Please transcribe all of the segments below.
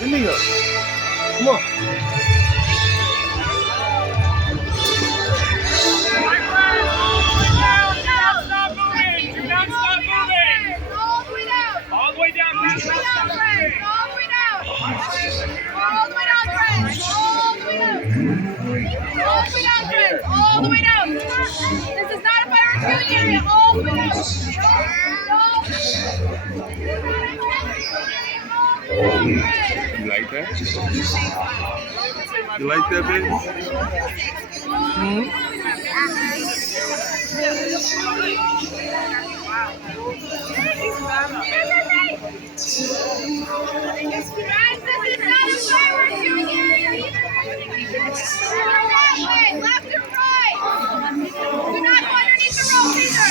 Give me up. Come on. Stop moving. Do not stop moving. All the way down. All the way down. All the way down, friends. All the way down. All the way down, friends. All the way down. All the way down, friends. All the way down. This is not a fire and shooting area. All the way down. You like that? You like that, baby? Left and right. Do not go underneath the rope either.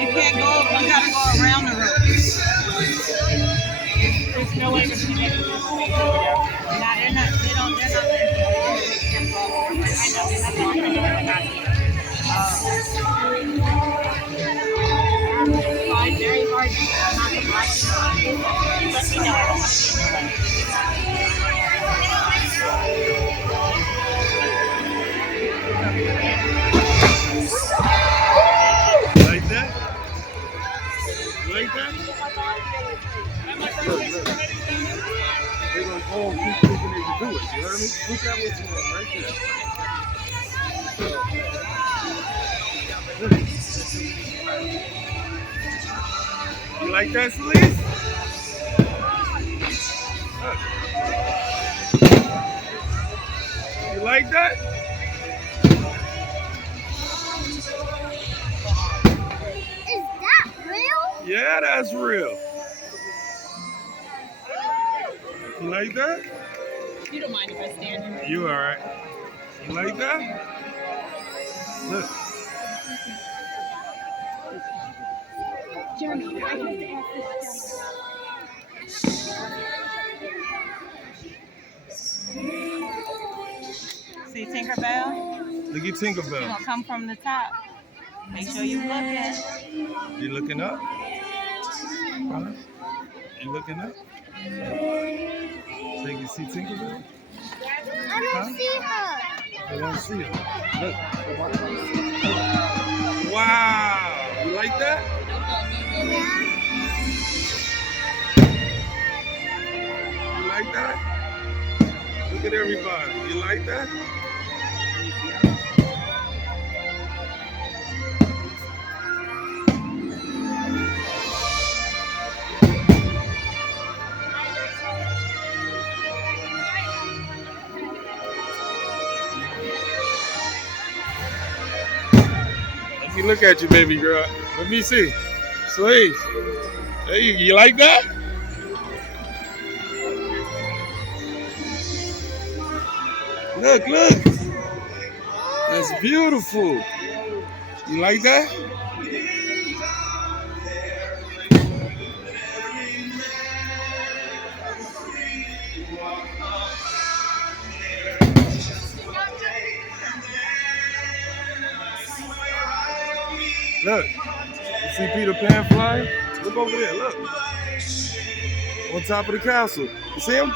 You can't go, you gotta go around the rope. There's no way to see it. They're not very hard. You like that? You like that? Look. They're going to all keep thinking they can do it. You heard me? Look at what's going on right there. You like that, Celeste? You like that? Is that real? Yeah, that's real. You like that? You don't mind if I stand here? You all right? You like that? Look. Jeremy, I have to ask this. See Tinkerbell? Look at You're Tinkerbell. gonna come from the top. Make sure you're looking. You looking up? Huh? You looking up? So you can see Tinkerbell? I don't see her. I want to see her. Look. Wow. You like that? You like that? Look at everybody. You like that? Let me look at you, baby girl. Let me see. Sweet. Hey, you like that? Look. That's beautiful. You like that? Look. You see Peter Pan flying? Look over there, look. On top of the castle. You see him?